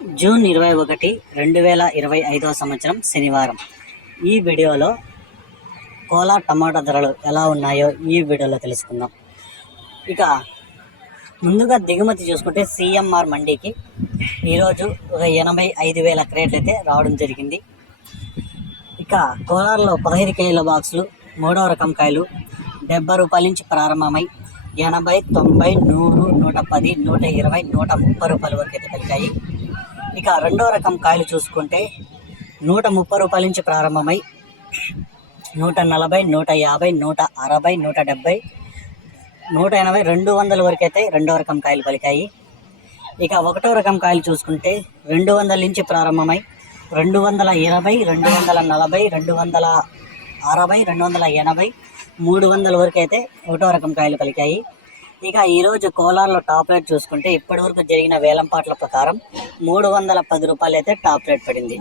June 21, 2025 సంవత్సరం శనివారం. ఈ వీడియోలో కోలార్ టమాటా ధరలు ఎలా ఉన్నాయో ఈ వీడియోలో తెలుసుకుందాం. ఇక ముందుగా దిగుమతి చూసుకుంటే సిఎంఆర్ మండీకి ఈరోజు ఒక 85,000 క్రేట్లు అయితే రావడం జరిగింది. ఇక కోలార్లో 15 కేజీల బాక్సులు 3వ రకం కాయలు 70 రూపాయల నుంచి ప్రారంభమై 80, 90, 100, 110, 120, 130 రూపాయల వరకు అయితే పలికాయి. ఇక 2వ రకం కాయలు చూసుకుంటే 130 రూపాయల నుంచి ప్రారంభమై 140, 150, 160, 170, 180, 200 వరకు అయితే 2వ రకం కాయలు పలికాయి. ఇక 1వ రకం కాయలు చూసుకుంటే 200 నుంచి ప్రారంభమై 220, 240, 260, 280, 300 వరకు అయితే 1వ రకం కాయలు పలికాయి. ఇక ఈరోజు కోలార్లో టాప్ రేట్ చూసుకుంటే ఇప్పటి వరకు జరిగిన వేలంపాట్ల ప్రకారం 310 రూపాయలు అయితే టాప్ రేట్ పడింది.